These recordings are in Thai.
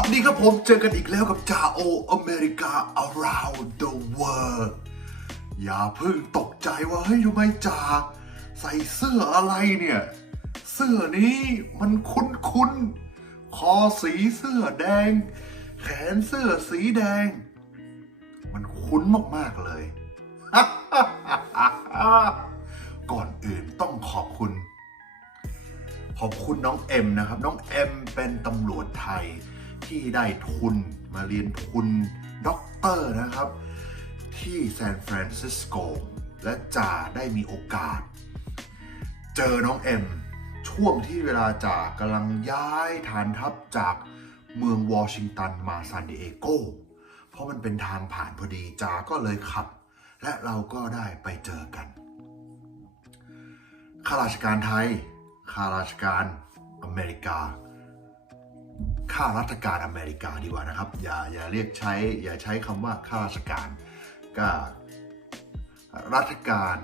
สวัสดีครับผมเจอกันอีกแล้วกับจาโออเมริกา around the world อย่าเพิ่งตกใจว่า เฮ้ยทำไมจ่าใส่เสื้ออะไรเนี่ย เสื้อนี้มันคุ้นๆ คอสีเสื้อแดง แขนเสื้อสีแดง มันคุ้นมากๆเลย ก่อนอื่นต้องขอบคุณขอบคุณน้องเอ็มนะครับ น้องเอ็มเป็นตำรวจไทย ที่ได้ทุนมาเรียนทุนด็อกเตอร์นะครับ ที่ซานฟรานซิสโกและจ่าได้มีโอกาส เจอน้องเอ็มช่วงที่เวลาจ่ากำลังย้ายฐานทัพจากเมืองวอชิงตันมาซานดิเอโกเพราะมันเป็นทางผ่านพอดีจ่าก็เลยขับ และเราก็ได้ไปเจอกันข้าราชการไทยข้าราชการอเมริกา ข้าราชการอเมริกาดีกว่านะครับ อย่าอย่าเรียกใช้ อย่าใช้คำว่าข้าราชการก็ราชการ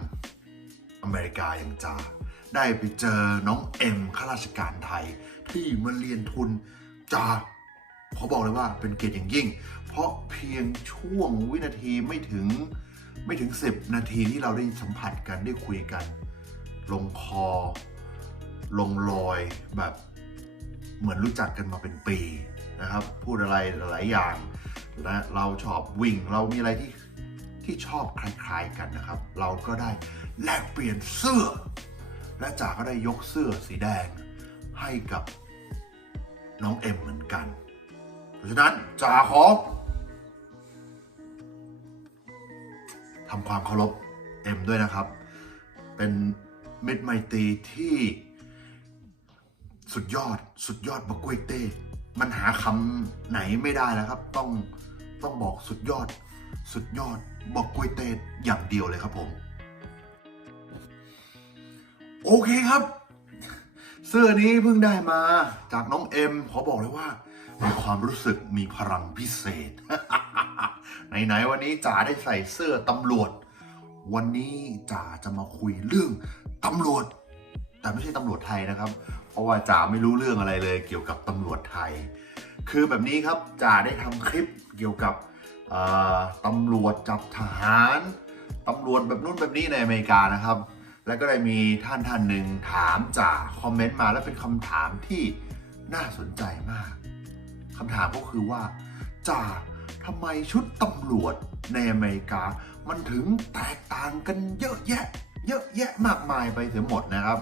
อเมริกาอย่างจาได้ไปเจอน้องเอ็มข้าราชการไทย ที่มาเรียนทุนจาเขอบอกเลยว่าเป็นเกียรติอย่างยิ่ง เพราะเพียงช่วงวินาทีไม่ถึงไม่ถึง 10 นาทีที่เราได้สัมผัสกันได้คุยกัน ลงคอ ลงรอยแบบ เหมือนรู้จักกันมาเป็นปีนะครับ พูดอะไรหลายอย่างและเราชอบวิ่งเรามีอะไรที่ที่ชอบคล้ายๆกันนะครับ เราก็ได้แลกเปลี่ยนเสื้อ และจ่าก็ได้ยกเสื้อสีแดงให้กับน้องเอ็มเหมือนกัน เพราะฉะนั้นจ่าขอทำความเคารพเอ็มด้วยนะครับ เป็นมิตรไมตรีที่ สุดยอด สุดยอดบักล้วยเต้มันหาคำไหนไม่ได้แล้วครับ ต้องต้องบอกสุดยอด สุดยอดบักกล้วยเต้อย่างเดียวเลยครับผม โอเคครับ เสื้อนี้เพิ่งได้มาจากน้องเอ็มขอบอกเลยว่ามีความรู้สึกมีพลังพิเศษ ไหน ๆ วันนี้จ๋าได้ใส่เสื้อตำรวจ วันนี้จ๋าจะมาคุยเรื่องตำรวจ แต่ไม่ใช่ตำรวจไทยนะครับ เพราะว่าจ๋าไม่รู้เรื่องอะไรเลยเกี่ยวกับตำรวจไทย คือแบบนี้ครับจ๋าได้ทำคลิปเกี่ยวกับตำรวจจับทหารตำรวจแบบนู้นแบบนี้ในอเมริกานะครับ แล้วก็ได้มีท่านท่านหนึ่งถามจ่าคอมเมนต์มาแล้วเป็นคำถามที่น่าสนใจมากคำถามก็คือว่าจ่าทำไมชุดตำรวจในอเมริกา มันถึงแตกต่างกันเยอะแยะ เยอะแยะมากมายไปเสียหมดนะครับ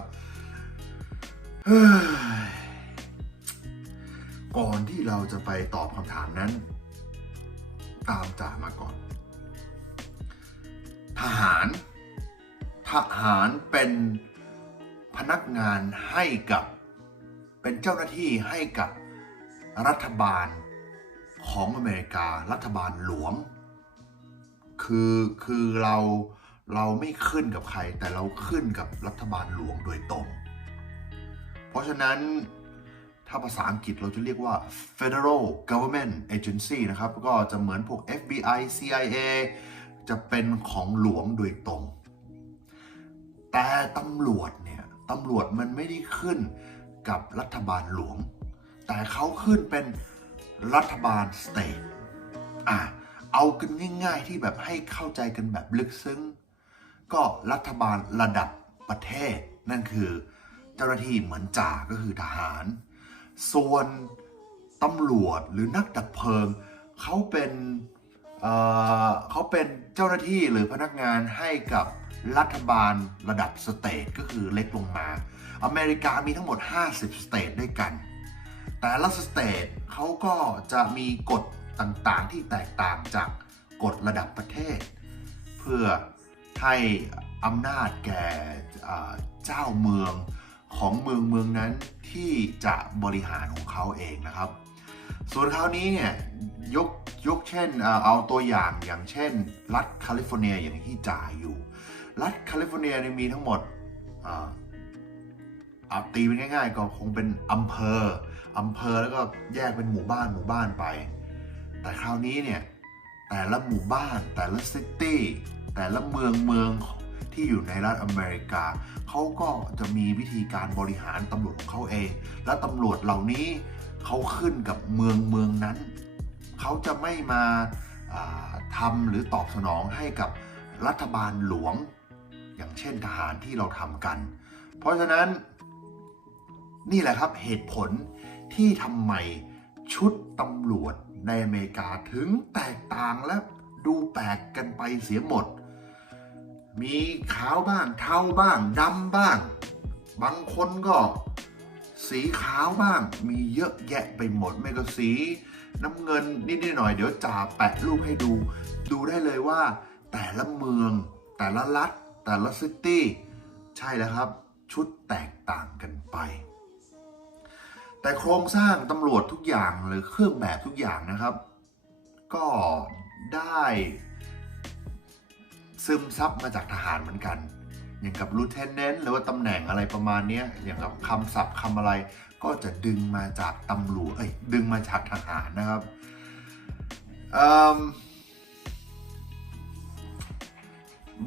ก่อนที่เราจะไปตอบคำถามนั้น ตามจ่ามาก่อน ทหาร ทหารเป็นพนักงานให้กับเป็นเจ้าหน้าที่ให้กับรัฐบาลของอเมริการัฐบาลหลวง คือคือเราเราไม่ขึ้นกับใคร แต่เราขึ้นกับรัฐบาลหลวงโดยตรง เพราะฉะนั้นถ้าภาษาอังกฤษเราจะเรียกว่า Federal Government Agency นะครับ ก็จะเหมือนพวก FBI CIA จะเป็นของหลวงโดยตรง แต่ตำรวจเนี่ยตำรวจมันไม่ได้ขึ้นกับรัฐบาลหลวง แต่เขาขึ้นเป็นรัฐบาลสเตทอะเอากันง่ายๆที่แบบให้เข้าใจกันแบบลึกซึ้ง ก็รัฐบาลระดับประเทศนั่นคือ จ้าหน้าที่เหมือนจ่าก็คือทหาร ส่วนตำรวจหรือนักดับเพลิงเขาเป็นเเขาเป็นเจ้าหน้าที่หรือพนักงานให้กับรัฐบาลระดับสเตทก็คือเล็กลงมา อเมริกามีทั้งหมด 50 สเตทด้วยกัน แต่ละสเตทเขาก็จะมีกฎต่างๆที่แตกต่างจากกฎระดับประเทศ เพื่อให้อำนาจแก่เจ้าเมือง ของเมืองเมืองนั้นที่จะบริหารของเขาเองนะครับ ส่วนคราวนี้เนี่ยยกยกเช่นเอาตัวอย่างอย่างเช่น รัฐแคลิฟอร์เนียอย่างที่จ่าอยู่ รัฐแคลิฟอร์เนียมีทั้งหมดอ่าเอาตีเป็นง่าย ๆ ก็คงเป็นอำเภออำเภอแล้วก็แยกเป็นหมู่บ้านหมู่บ้านไป แต่คราวนี้เนี่ยแต่ละหมู่บ้านแต่ละซิตี้แต่ละเมืองเมือง ที่อยู่ในรัฐอเมริกา เขาก็จะมีวิธีการบริหารตำรวจของเขาเอง และตำรวจเหล่านี้เขาขึ้นกับเมืองเมืองนั้น เขาจะไม่มาทำหรือตอบสนองให้กับรัฐบาลหลวง อย่างเช่นทหารที่เราทำกัน เพราะฉะนั้นนี่แหละครับเหตุผลที่ทำไมชุดตำรวจในอเมริกาถึงแตกต่างและดูแปลกกันไปเสียหมด มีขาวบ้างเทาบ้างดำบ้าง บางคนก็สีขาวบ้าง มีเยอะแยะไปหมดไม่ก็สีน้ำเงินนิดหน่อยเดี๋ยวจ่าแปะรูปให้ดู ดูได้เลยว่า แต่ละเมือง แต่ละรัฐ แต่ละซิตี้ใช่แล้วครับ ชุดแตกต่างกันไป แต่โครงสร้างตำรวจทุกอย่างหรือเครื่องแบบทุกอย่างนะครับ ก็ได้ ซึมซับมาจากทหารเหมือนกัน อย่างกับลูเทนเนนหรือว่าตำแหน่งอะไรประมาณนี้อย่างกับคำศัพท์คำอะไร ก็จะดึงมาจากตำรวจเอ้ยดึงมาจากทหารนะครับ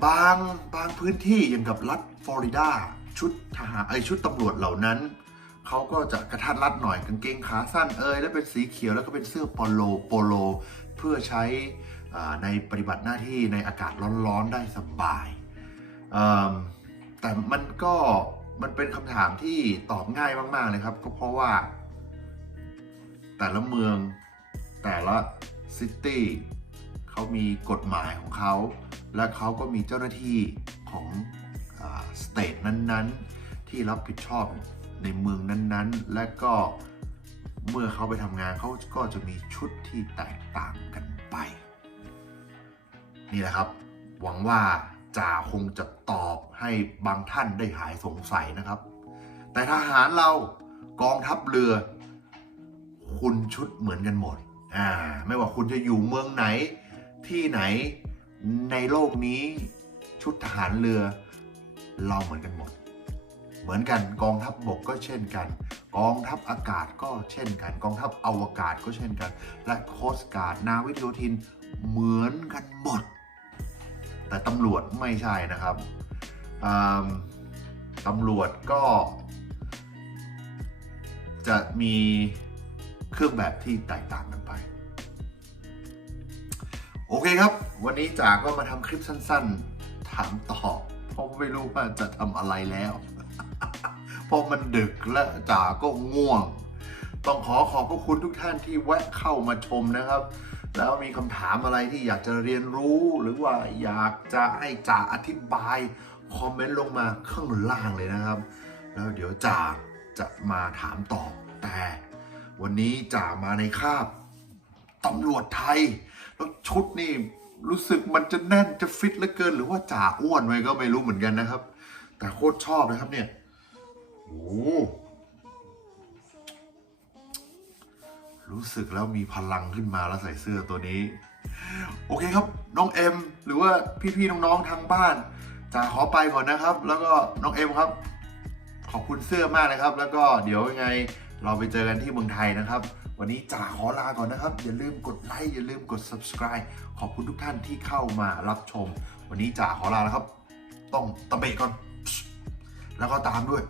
บางบางพื้นที่อย่างกับรัฐฟลอริดาชุดทหารไอยชุดตำรวจเหล่านั้นเขาก็จะกระทัดรัดหน่อยกางเกงขาสั้นเอยแล้วเป็นสีเขียวแล้วก็เป็นเสื้อโปโลโปโล เพื่อใช้ ในปฏิบัติหน้าที่ในอากาศร้อนๆได้สบายแต่มันก็มันเป็นคำถามที่ตอบง่ายมากๆเลยครับ ก็เพราะว่า แต่ละเมืองแต่ละซิตี้เขามีกฎหมายของเขา และเขาก็มีเจ้าหน้าที่ของสเตทนั้นๆ ที่รับผิดชอบในเมืองนั้นๆ และก็เมื่อเขาไปทำงานเขาก็จะมีชุดที่แตกต่างกัน นี่แหละครับ หวังว่าจ่าคงจะตอบให้บางท่านได้หายสงสัยนะครับ แต่ทหารเรากองทัพเรือ คุณชุดเหมือนกันหมดอ่าไม่ว่าคุณจะอยู่เมืองไหนที่ไหนในโลกนี้ชุดทหารเรือ เราเหมือนกันหมด เหมือนกันกองทัพบบกก็เช่นกัน กองทัพอากาศก็เช่นกัน กองทัพอวกาศก็เช่นกัน และโคสการ์ดนาวิกโยธินเหมือนกันหมด แต่ตำรวจไม่ใช่นะครับตำรวจก็ จะมีเครื่องแบบที่แตกต่างกันไป โอเคครับ วันนี้จ๋าก็มาทำคลิปสั้น ๆ ถามตอบเพราะไม่รู้ว่าจะทำอะไรแล้ว เพราะมันดึกและจ๋าก็ง่วง ต้องขอขอบพระคุณทุกท่านที่แวะเข้ามาชมนะครับ แล้วมีคำถามอะไรที่อยากจะเรียนรู้ หรือว่าอยากจะให้จ๋าอธิบาย คอมเมนต์ลงมาข้างล่างเลยนะครับ แล้วเดี๋ยวจ่าจะมาถามตอบแต่ วันนี้จ่ามาในคาบตำรวจไทย แล้วชุดนี่รู้สึกมันจะแน่นจะฟิตเหลือเกิน หรือว่าจ่าอ้วนไว้ก็ไม่รู้เหมือนกันนะครับ แต่โคตรชอบนะครับเนี่ยโอ้ รู้สึกแล้วมีพลังขึ้นมาแล้วใส่เสื้อตัวนี้ โอเคครับน้องเอ็มหรือว่าพี่ๆน้องๆทางบ้านจ่าขอไปก่อนนะครับ แล้วก็น้องเอ็มครับ ขอบคุณเสื้อมากนะครับ แล้วก็เดี๋ยวยังไงเราไปเจอกันที่เมืองไทยนะครับ วันนี้จ่าขอลาก่อนนะครับ อย่าลืมกดไลค์อย่าลืมกด subscribe ขอบคุณทุกท่านที่เข้ามารับชม วันนี้จ่าขอลาแล้วครับ ต้องตะเบะก่อน แล้วก็ตามด้วย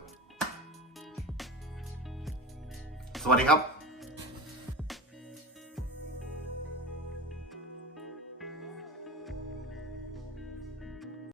สวัสดีครับ